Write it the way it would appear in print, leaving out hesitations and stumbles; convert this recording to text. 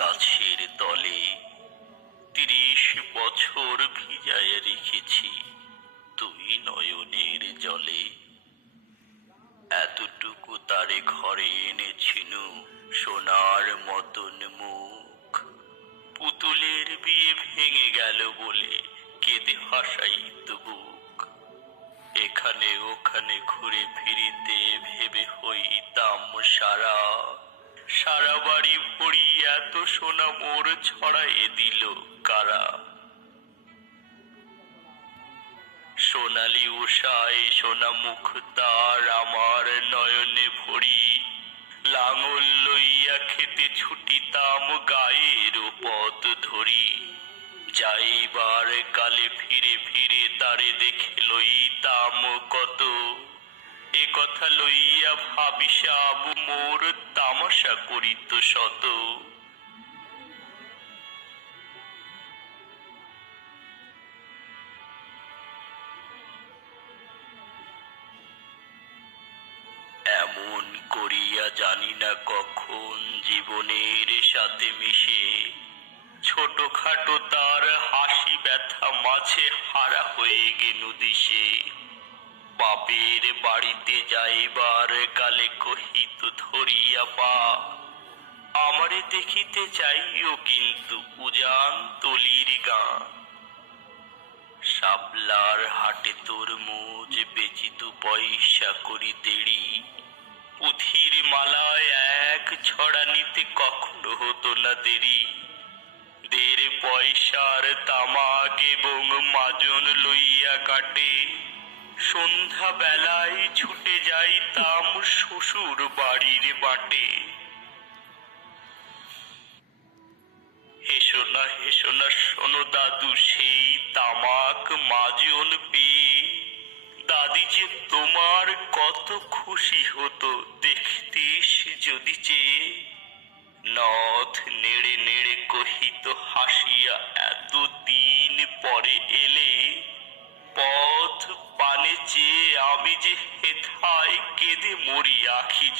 গাছের তলে ৩০ বছর ভিজায় রেখেছি তুই নয়নের জলে। এতটুকু তারে ঘরে এনেছিনু সোনার মতন মুখ, পুতুলের বিয়ে ভেঙে গেল বলে কেঁদে হাসাইত বুক। এখানে ওখানে ঘুরে ফিরিতে ভেবে হইতাম সারা, সারা বাড়ি ভরি এত সোনা মোর ছড়াইয়ে দিল কারা। সোনালি উষায় সোনা মুখ তার আমার নয়নে ভরি, লাঙল লইয়া খেতে ছুটিতাম গায়ের পথ ধরি। যাইবার কালে ফিরে ফিরে তারে দেখে লইতাম কত, এ কথা লইয়া ভাবিসাব মোর তামাশা করিত শত। এমন করিয়া জানি না কখন জীবনের সাথে মিশে ছোটখাটো তার হাসি ব্যথা মাঝে হারা হয়ে গেল দিশে। বাপের বাড়িতে যাইবার কালে কহিত ধরিয়া পা, আমারে দেখিতে চাইও কিন্তু উজান তলির গাঁ। শাপলার হাটে তরমুজ বেচি 2 পয়সা করি দেড়ি, পুঁথির মালায় 1 ছড়া নিতে কখনো হতো না দেরি। 1.5 পয়সার তামাক এবং মাজন লইয়া কাটে সন্ধ্যা বেলায় ছুটে যাইতাম শ্বশুর বাড়ির বাটে। হেসো না শোনো দাদু সেই তামাক মাজন পেয়ে, দাদি যে তোমার কত খুশি হতো দেখতিস যদি চেয়ে। নথ নেড়ে নেড়ে কহিত হাসিয়া এতদিন পরে এলে, পথ পানে চেয়ে আমি যে হেথায় কেঁদে মরি আখি জলে।